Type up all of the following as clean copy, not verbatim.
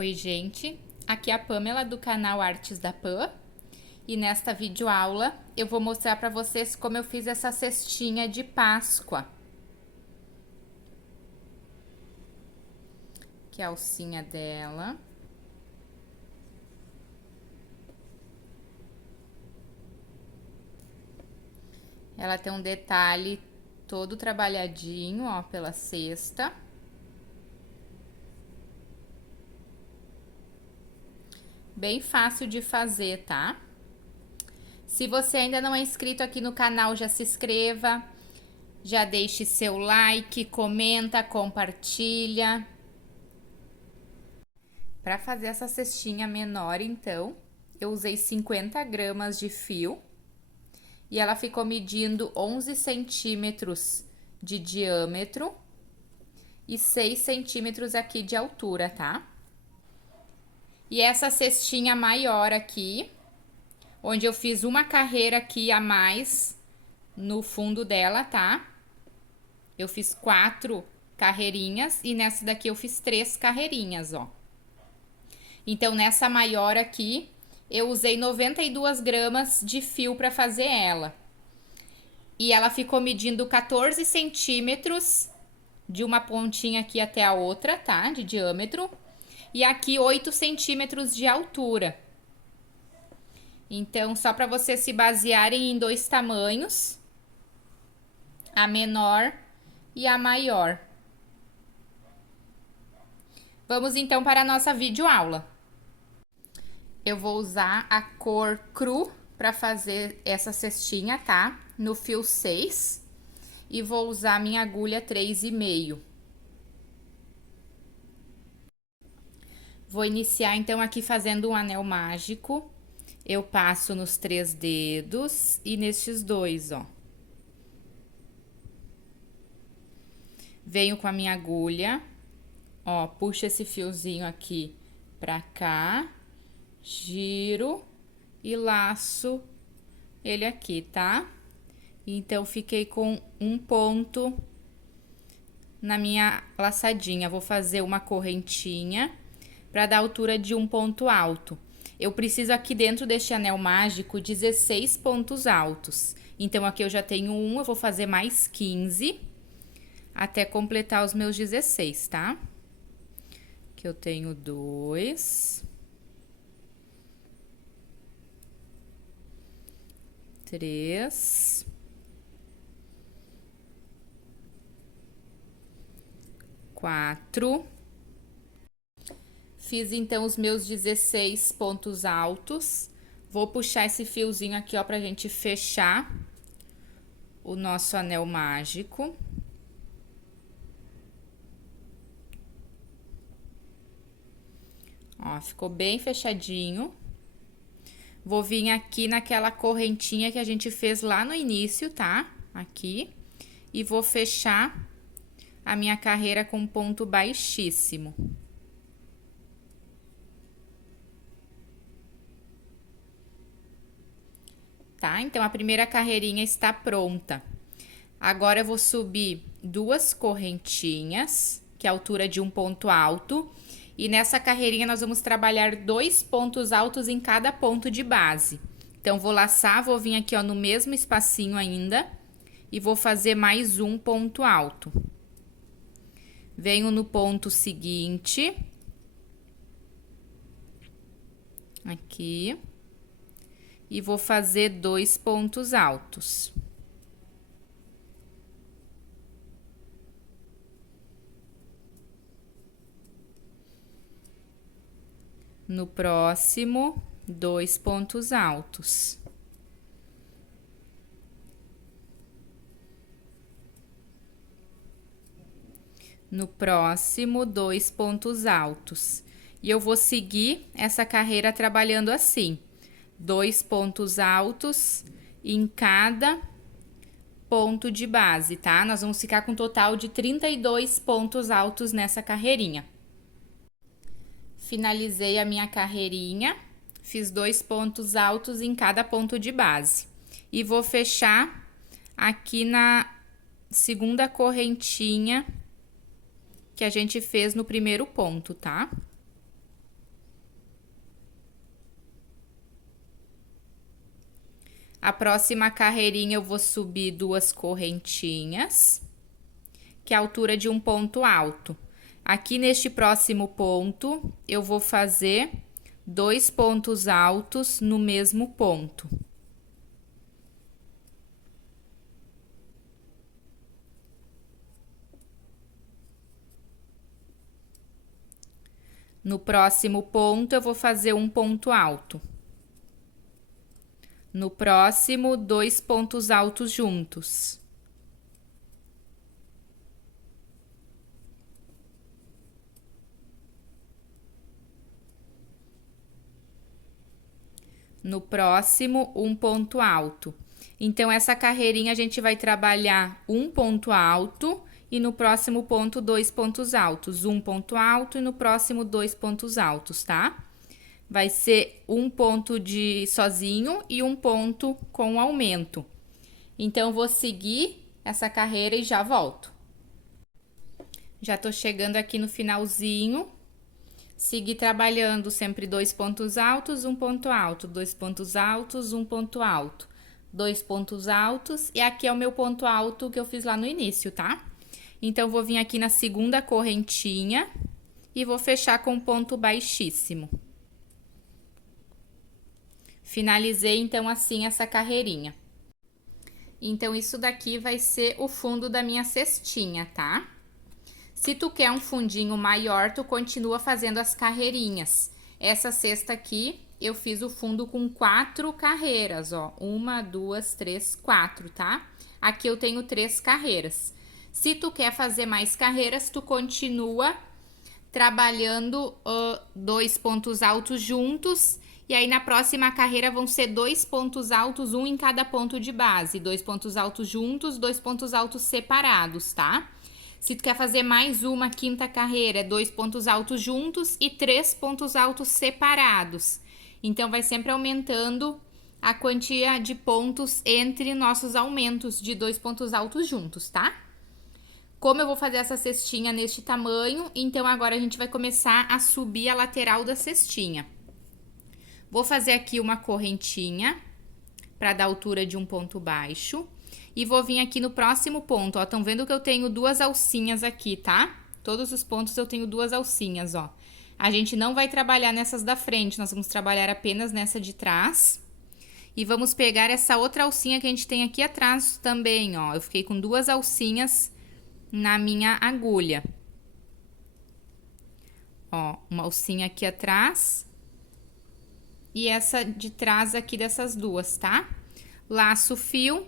Oi, gente, aqui é a Pamela do canal Artes da Pam e nesta videoaula eu vou mostrar para vocês como eu fiz essa cestinha de Páscoa. Que é a alcinha dela. Ela tem um detalhe todo trabalhadinho, ó, pela cesta. Bem fácil de fazer, tá? Se você ainda não é inscrito aqui no canal, já se inscreva, já deixe seu like, comenta, compartilha. Para fazer essa cestinha menor, então, eu usei 50 gramas de fio e ela ficou medindo 11 centímetros de diâmetro e 6 centímetros aqui de altura, tá? E essa cestinha maior aqui, onde eu fiz uma carreira aqui a mais no fundo dela, tá? Eu fiz 4 carreirinhas e nessa daqui eu fiz 3 carreirinhas, ó. Então, nessa maior aqui, eu usei 92 gramas de fio para fazer ela. E ela ficou medindo 14 centímetros de uma pontinha aqui até a outra, tá? De diâmetro. E aqui 8 centímetros de altura. Então, só para vocês se basearem em 2 tamanhos. A menor e a maior. Vamos então para a nossa videoaula. Eu vou usar a cor cru para fazer essa cestinha, tá? No fio 6. E vou usar minha agulha 3,5. Vou iniciar então aqui fazendo um anel mágico. Eu passo nos 3 dedos e nestes 2, ó. Venho com a minha agulha, ó, puxo esse fiozinho aqui pra cá, giro e laço ele aqui, tá? Então, fiquei com um ponto na minha laçadinha. Vou fazer uma correntinha para dar altura de um ponto alto. Eu preciso aqui dentro deste anel mágico 16 pontos altos. Então, aqui eu já tenho um, eu vou fazer mais 15 até completar os meus 16, tá? Aqui eu tenho 2, 3, 4. Fiz então os meus 16 pontos altos. Vou puxar esse fiozinho aqui, ó, pra gente fechar o nosso anel mágico. Ó, ficou bem fechadinho. Vou vir aqui naquela correntinha que a gente fez lá no início, tá? Aqui. E vou fechar a minha carreira com ponto baixíssimo. Tá? Então, a primeira carreirinha está pronta. Agora, eu vou subir 2 correntinhas, que é a altura de um ponto alto. E nessa carreirinha, nós vamos trabalhar 2 pontos altos em cada ponto de base. Então, vou laçar, vou vir aqui, ó, no mesmo espacinho ainda. E vou fazer mais um ponto alto. Venho no ponto seguinte. Aqui. E vou fazer 2 pontos altos. No próximo, 2 pontos altos. No próximo, 2 pontos altos. E eu vou seguir essa carreira trabalhando assim. 2 pontos altos em cada ponto de base, tá? Nós vamos ficar com um total de 32 pontos altos nessa carreirinha. Finalizei a minha carreirinha, fiz 2 pontos altos em cada ponto de base. E vou fechar aqui na segunda correntinha que a gente fez no primeiro ponto, tá? A próxima carreirinha eu vou subir 2 correntinhas, que é a altura de um ponto alto. Aqui neste próximo ponto, eu vou fazer 2 pontos altos no mesmo ponto. No próximo ponto, eu vou fazer um ponto alto. No próximo, 2 pontos altos juntos. No próximo, um ponto alto. Então, essa carreirinha a gente vai trabalhar um ponto alto e no próximo ponto, 2 pontos altos. Um ponto alto e no próximo, 2 pontos altos, tá? Vai ser um ponto de sozinho e um ponto com aumento. Então, vou seguir essa carreira e já volto. Já tô chegando aqui no finalzinho. Segui trabalhando sempre 2 pontos altos, um ponto alto, 2 pontos altos, um ponto alto, 2 pontos altos. E aqui é o meu ponto alto que eu fiz lá no início, tá? Então, vou vir aqui na segunda correntinha e vou fechar com um ponto baixíssimo. Finalizei, então, assim, essa carreirinha. Então, isso daqui vai ser o fundo da minha cestinha, tá? Se tu quer um fundinho maior, tu continua fazendo as carreirinhas. Essa cesta aqui, eu fiz o fundo com 4 carreiras, ó. 1, 2, 3, 4, tá? Aqui eu tenho 3 carreiras. Se tu quer fazer mais carreiras, tu continua trabalhando 2 pontos altos juntos. E aí, na próxima carreira, vão ser 2 pontos altos, um em cada ponto de base. 2 pontos altos juntos, 2 pontos altos separados, tá? Se tu quer fazer mais uma quinta carreira, é 2 pontos altos juntos e 3 pontos altos separados. Então, vai sempre aumentando a quantia de pontos entre nossos aumentos de 2 pontos altos juntos, tá? Como eu vou fazer essa cestinha neste tamanho, então agora a gente vai começar a subir a lateral da cestinha. Vou fazer aqui uma correntinha para dar altura de um ponto baixo. E vou vir aqui no próximo ponto, ó. Estão vendo que eu tenho 2 alcinhas aqui, tá? Todos os pontos eu tenho 2 alcinhas, ó. A gente não vai trabalhar nessas da frente, nós vamos trabalhar apenas nessa de trás. E vamos pegar essa outra alcinha que a gente tem aqui atrás também, ó. Eu fiquei com 2 alcinhas na minha agulha. Ó, uma alcinha aqui atrás. E essa de trás aqui dessas duas, tá? Laço o fio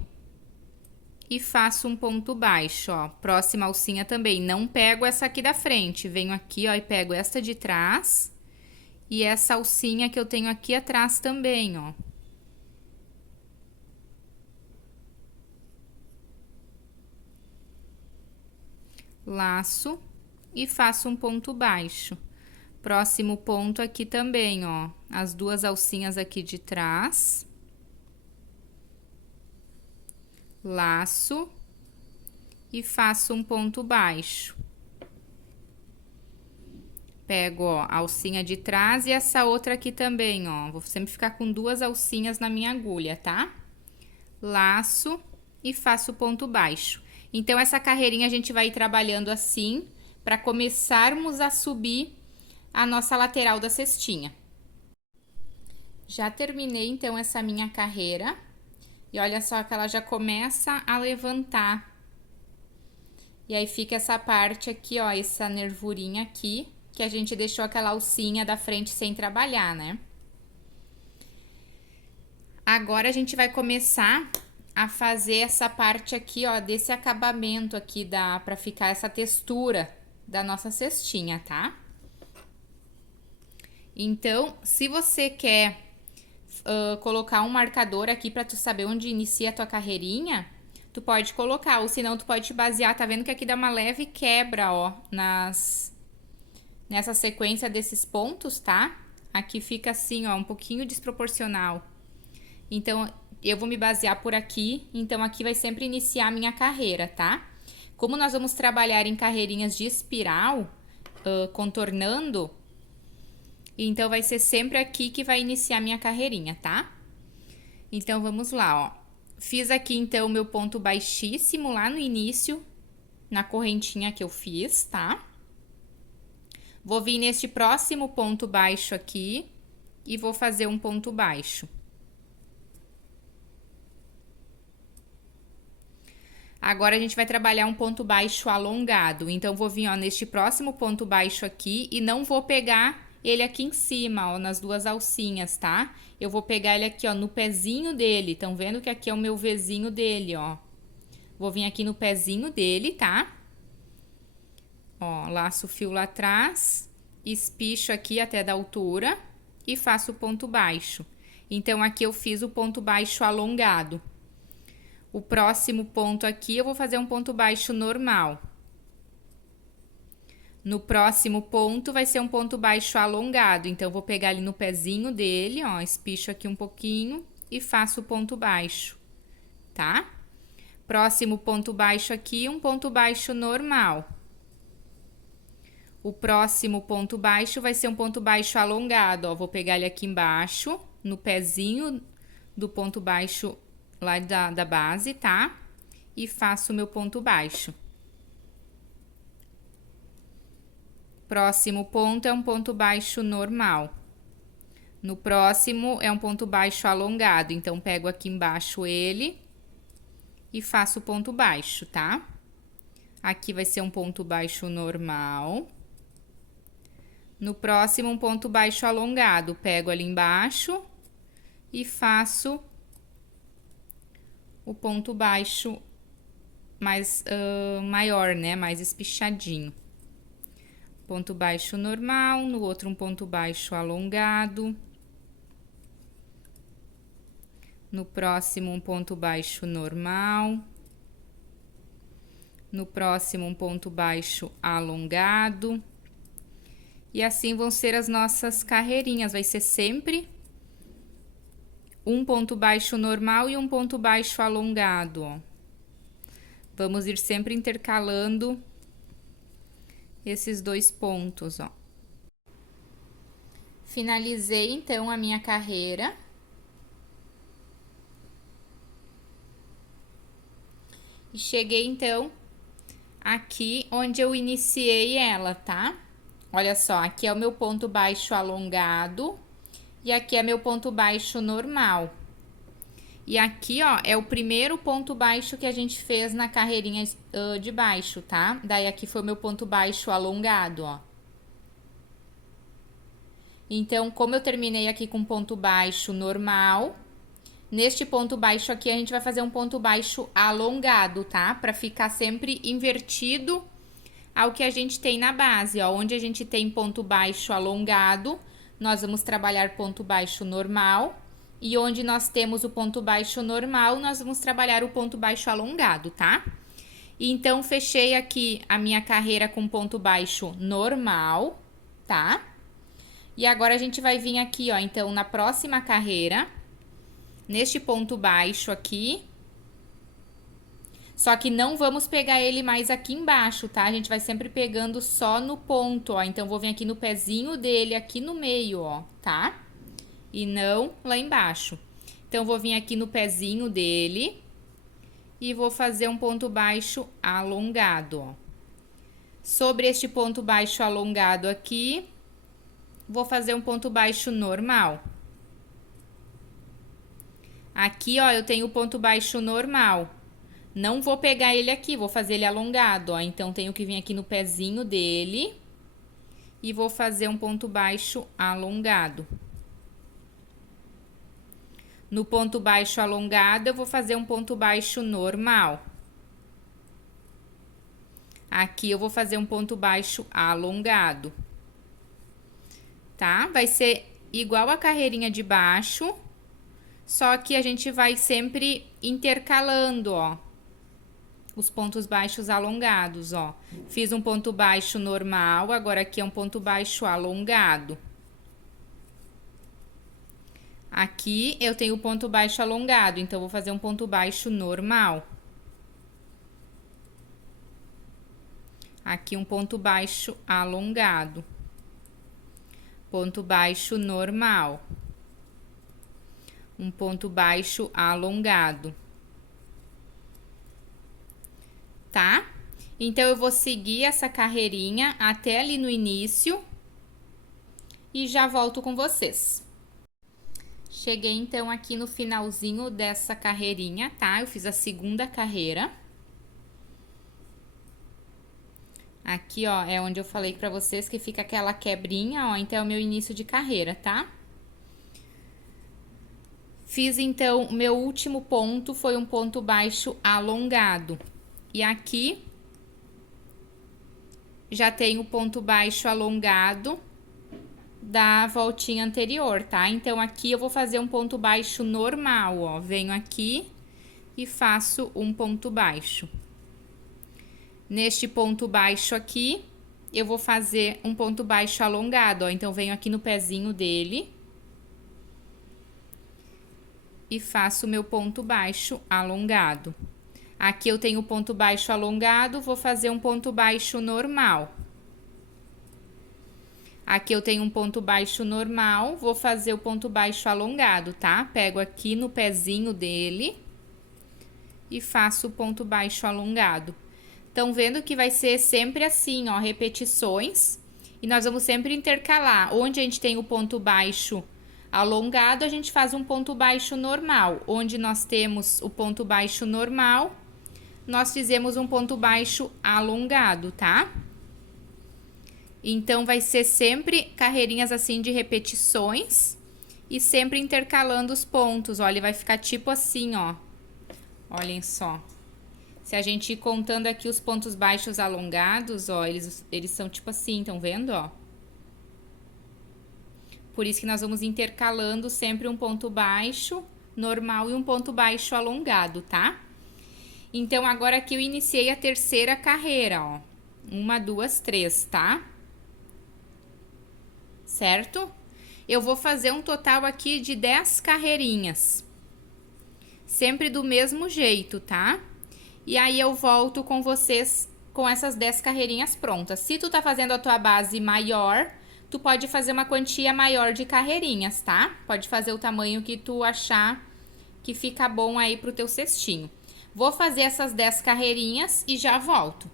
e faço um ponto baixo, ó. Próxima alcinha também, não pego essa aqui da frente, venho aqui, ó, e pego esta de trás. E essa alcinha que eu tenho aqui atrás também, ó. Laço e faço um ponto baixo. Próximo ponto aqui também, ó, as 2 alcinhas aqui de trás. Laço e faço um ponto baixo. Pego, ó, a alcinha de trás e essa outra aqui também, ó. Vou sempre ficar com 2 alcinhas na minha agulha, tá? Laço e faço ponto baixo. Então, essa carreirinha a gente vai ir trabalhando assim, para começarmos a subir a nossa lateral da cestinha. Já terminei, então, essa minha carreira. E olha só que ela já começa a levantar. E aí, fica essa parte aqui, ó, essa nervurinha aqui, que a gente deixou aquela alcinha da frente sem trabalhar, né? Agora, a gente vai começar a fazer essa parte aqui, ó, desse acabamento aqui, pra ficar essa textura da nossa cestinha, tá? Então, se você quer colocar um marcador aqui pra tu saber onde inicia a tua carreirinha, tu pode colocar, ou senão tu pode te basear, tá vendo que aqui dá uma leve quebra, ó, nessa sequência desses pontos, tá? Aqui fica assim, ó, um pouquinho desproporcional. Então, eu vou me basear por aqui, então aqui vai sempre iniciar a minha carreira, tá? Como nós vamos trabalhar em carreirinhas de espiral, contornando, então vai ser sempre aqui que vai iniciar a minha carreirinha, tá? Então, vamos lá, ó. Fiz aqui, então, o meu ponto baixíssimo lá no início, na correntinha que eu fiz, tá? Vou vir neste próximo ponto baixo aqui e vou fazer um ponto baixo. Agora, a gente vai trabalhar um ponto baixo alongado. Então, vou vir, ó, neste próximo ponto baixo aqui e não vou pegar ele aqui em cima, ó, nas duas alcinhas, tá? Eu vou pegar ele aqui, ó, no pezinho dele. Estão vendo que aqui é o meu Vzinho dele, ó. Vou vir aqui no pezinho dele, tá? Ó, laço o fio lá atrás, espicho aqui até da altura e faço o ponto baixo. Então, aqui eu fiz o ponto baixo alongado. O próximo ponto aqui, eu vou fazer um ponto baixo normal. No próximo ponto, vai ser um ponto baixo alongado. Então, eu vou pegar ali no pezinho dele, ó, espicho aqui um pouquinho e faço o ponto baixo, tá? Próximo ponto baixo aqui, um ponto baixo normal. O próximo ponto baixo vai ser um ponto baixo alongado, ó. Vou pegar ele aqui embaixo, no pezinho do ponto baixo lá da base, tá? E faço o meu ponto baixo. Próximo ponto é um ponto baixo normal. No próximo é um ponto baixo alongado, então pego aqui embaixo ele e faço o ponto baixo, tá? Aqui vai ser um ponto baixo normal. No próximo, um ponto baixo alongado, pego ali embaixo e faço o ponto baixo mais maior, né? Mais espichadinho. Ponto baixo normal, no outro um ponto baixo alongado. No próximo, um ponto baixo normal. No próximo, um ponto baixo alongado. E assim vão ser as nossas carreirinhas, vai ser sempre um ponto baixo normal e um ponto baixo alongado, ó. Vamos ir sempre intercalando esses dois pontos, ó. Finalizei, então, a minha carreira. E cheguei, então, aqui onde eu iniciei ela, tá? Olha só, aqui é o meu ponto baixo alongado e aqui é meu ponto baixo normal. E aqui, ó, é o primeiro ponto baixo que a gente fez na carreirinha de baixo, tá? Daí aqui foi o meu ponto baixo alongado, ó. Então, como eu terminei aqui com ponto baixo normal, neste ponto baixo aqui a gente vai fazer um ponto baixo alongado, tá? Pra ficar sempre invertido ao que a gente tem na base, ó. Onde a gente tem ponto baixo alongado, nós vamos trabalhar ponto baixo normal. E onde nós temos o ponto baixo normal, nós vamos trabalhar o ponto baixo alongado, tá? Então, fechei aqui a minha carreira com ponto baixo normal, tá? E agora, a gente vai vir aqui, ó, então, na próxima carreira, neste ponto baixo aqui. Só que não vamos pegar ele mais aqui embaixo, tá? A gente vai sempre pegando só no ponto, ó. Então, vou vir aqui no pezinho dele, aqui no meio, ó, tá? E não lá embaixo. Então, vou vir aqui no pezinho dele e vou fazer um ponto baixo alongado, ó. Sobre este ponto baixo alongado aqui, vou fazer um ponto baixo normal. Aqui, ó, eu tenho o ponto baixo normal. Não vou pegar ele aqui, vou fazer ele alongado, ó. Então, tenho que vir aqui no pezinho dele e vou fazer um ponto baixo alongado. No ponto baixo alongado, eu vou fazer um ponto baixo normal. Aqui, eu vou fazer um ponto baixo alongado. Tá? Vai ser igual a carreirinha de baixo, só que a gente vai sempre intercalando, ó, os pontos baixos alongados, ó. Fiz um ponto baixo normal, agora aqui é um ponto baixo alongado. Aqui eu tenho o ponto baixo alongado, então vou fazer um ponto baixo normal. Aqui um ponto baixo alongado. Ponto baixo normal. um ponto baixo alongado, tá? Então, eu vou seguir essa carreirinha até ali no início e já volto com vocês. Cheguei, então, aqui no finalzinho dessa carreirinha, tá? Eu fiz a segunda carreira. Aqui, ó, é onde eu falei pra vocês que fica aquela quebrinha, ó, então é o meu início de carreira, tá? Fiz, então, o meu último ponto foi um ponto baixo alongado. E aqui já tem o ponto baixo alongado da voltinha anterior, tá? Então, aqui eu vou fazer um ponto baixo normal, ó. Venho aqui e faço um ponto baixo. Neste ponto baixo aqui, eu vou fazer um ponto baixo alongado, ó. Então, venho aqui no pezinho dele e faço o meu ponto baixo alongado. Aqui eu tenho ponto baixo alongado, vou fazer um ponto baixo normal. Aqui eu tenho um ponto baixo normal, vou fazer o ponto baixo alongado, tá? Pego aqui no pezinho dele e faço o ponto baixo alongado. Estão vendo que vai ser sempre assim, ó, repetições. E nós vamos sempre intercalar. Onde a gente tem o ponto baixo alongado, a gente faz um ponto baixo normal. Onde nós temos o ponto baixo normal, nós fizemos um ponto baixo alongado, tá? Então, vai ser sempre carreirinhas assim de repetições e sempre intercalando os pontos. Olha, vai ficar tipo assim, ó. Olhem só. Se a gente ir contando aqui os pontos baixos alongados, ó, eles são tipo assim, estão vendo, ó? Por isso que nós vamos intercalando sempre um ponto baixo normal e um ponto baixo alongado, tá? Então, agora aqui eu iniciei a terceira carreira, ó. 1, 2, 3, tá? Certo? Eu vou fazer um total aqui de 10 carreirinhas. Sempre do mesmo jeito, tá? E aí eu volto com vocês com essas 10 carreirinhas prontas. Se tu tá fazendo a tua base maior, tu pode fazer uma quantia maior de carreirinhas, tá? Pode fazer o tamanho que tu achar que fica bom aí pro teu cestinho. Vou fazer essas 10 carreirinhas e já volto.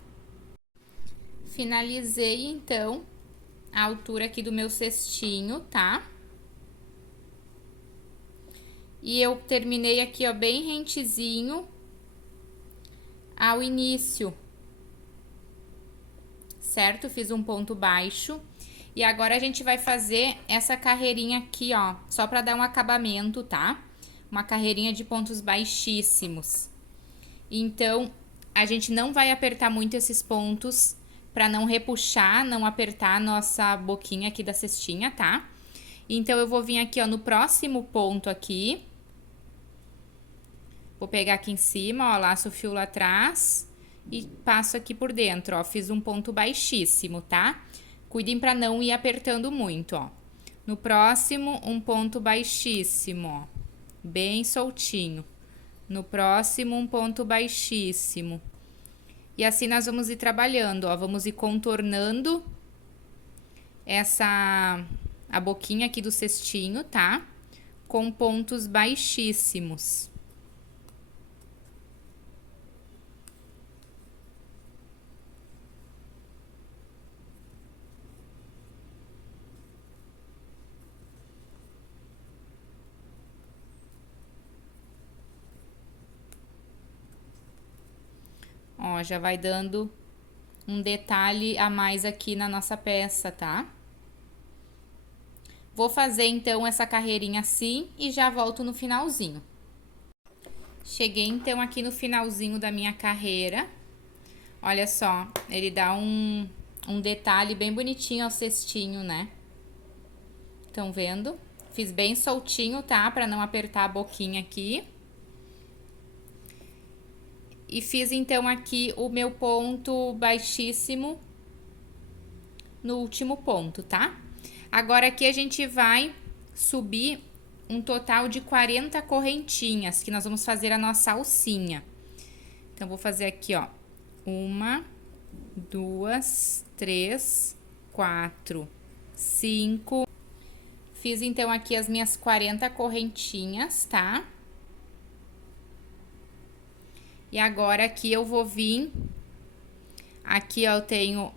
Finalizei, então, a altura aqui do meu cestinho, tá? E eu terminei aqui, ó, bem rentezinho ao início, certo? Fiz um ponto baixo. E agora a gente vai fazer essa carreirinha aqui, ó, só pra dar um acabamento, tá? Uma carreirinha de pontos baixíssimos. Então, a gente não vai apertar muito esses pontos pra não repuxar, não apertar a nossa boquinha aqui da cestinha, tá? Então, eu vou vir aqui, ó, no próximo ponto aqui. Vou pegar aqui em cima, ó, laço o fio lá atrás e passo aqui por dentro, ó. Fiz um ponto baixíssimo, tá? Cuidem pra não ir apertando muito, ó. No próximo, um ponto baixíssimo, ó. Bem soltinho. No próximo, um ponto baixíssimo. E assim nós vamos ir trabalhando, ó. Vamos ir contornando a boquinha aqui do cestinho, tá? Com pontos baixíssimos. Ó, já vai dando um detalhe a mais aqui na nossa peça, tá? Vou fazer, então, essa carreirinha assim e já volto no finalzinho. Cheguei, então, aqui no finalzinho da minha carreira. Olha só, ele dá um detalhe bem bonitinho ao cestinho, né? Estão vendo? Fiz bem soltinho, tá? Pra não apertar a boquinha aqui. E fiz, então, aqui o meu ponto baixíssimo no último ponto, tá? Agora, aqui a gente vai subir um total de 40 correntinhas, que nós vamos fazer a nossa alcinha. Então, vou fazer aqui, ó. 1, 2, 3, 4, 5. Fiz então aqui as minhas 40 correntinhas, tá? E agora aqui eu vou vir, aqui ó, eu tenho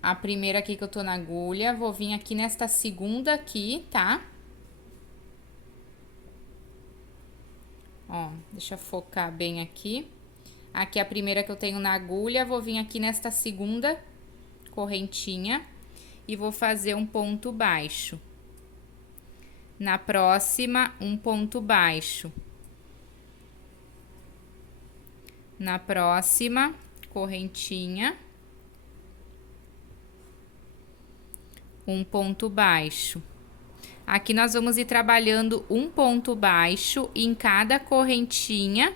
a primeira aqui que eu tô na agulha, vou vir aqui nesta segunda aqui, tá? Ó, deixa eu focar bem aqui. Aqui a primeira que eu tenho na agulha, vou vir aqui nesta segunda correntinha e vou fazer um ponto baixo. Na próxima, um ponto baixo. Na próxima correntinha, um ponto baixo. Aqui nós vamos ir trabalhando um ponto baixo em cada correntinha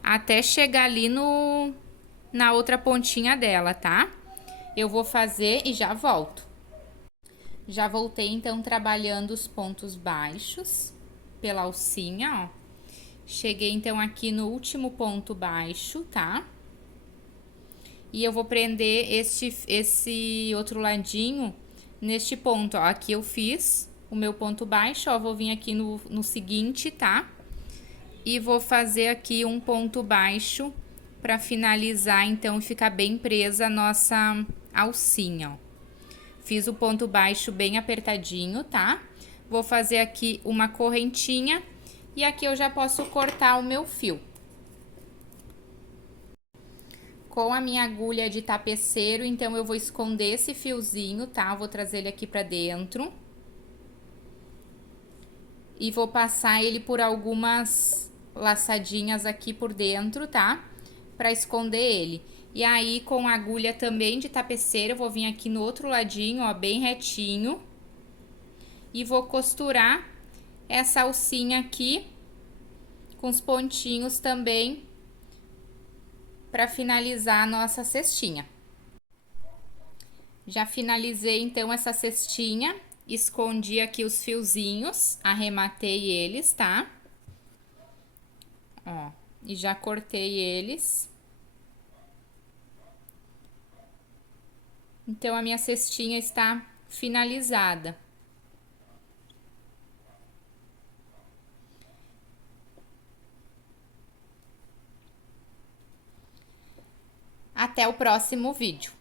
até chegar ali na outra pontinha dela, tá? Eu vou fazer e já volto. Já voltei, então, trabalhando os pontos baixos pela alcinha, ó. Cheguei, então, aqui no último ponto baixo, tá? E eu vou prender esse outro ladinho neste ponto, ó. Aqui eu fiz o meu ponto baixo, ó. Vou vir aqui no seguinte, tá? E vou fazer aqui um ponto baixo pra finalizar, então, e ficar bem presa a nossa alcinha, ó. Fiz o ponto baixo bem apertadinho, tá? Vou fazer aqui uma correntinha e aqui eu já posso cortar o meu fio. Com a minha agulha de tapeceiro, então, eu vou esconder esse fiozinho, tá? Eu vou trazer ele aqui pra dentro. E vou passar ele por algumas laçadinhas aqui por dentro, tá? Pra esconder ele. E aí, com a agulha também de tapeceiro, eu vou vir aqui no outro ladinho, ó, bem retinho. E vou costurar essa alcinha aqui com os pontinhos também para finalizar a nossa cestinha. Já finalizei, então, essa cestinha. Escondi aqui os fiozinhos, arrematei eles, tá? Ó, e já cortei eles. Então, a minha cestinha está finalizada. Até o próximo vídeo.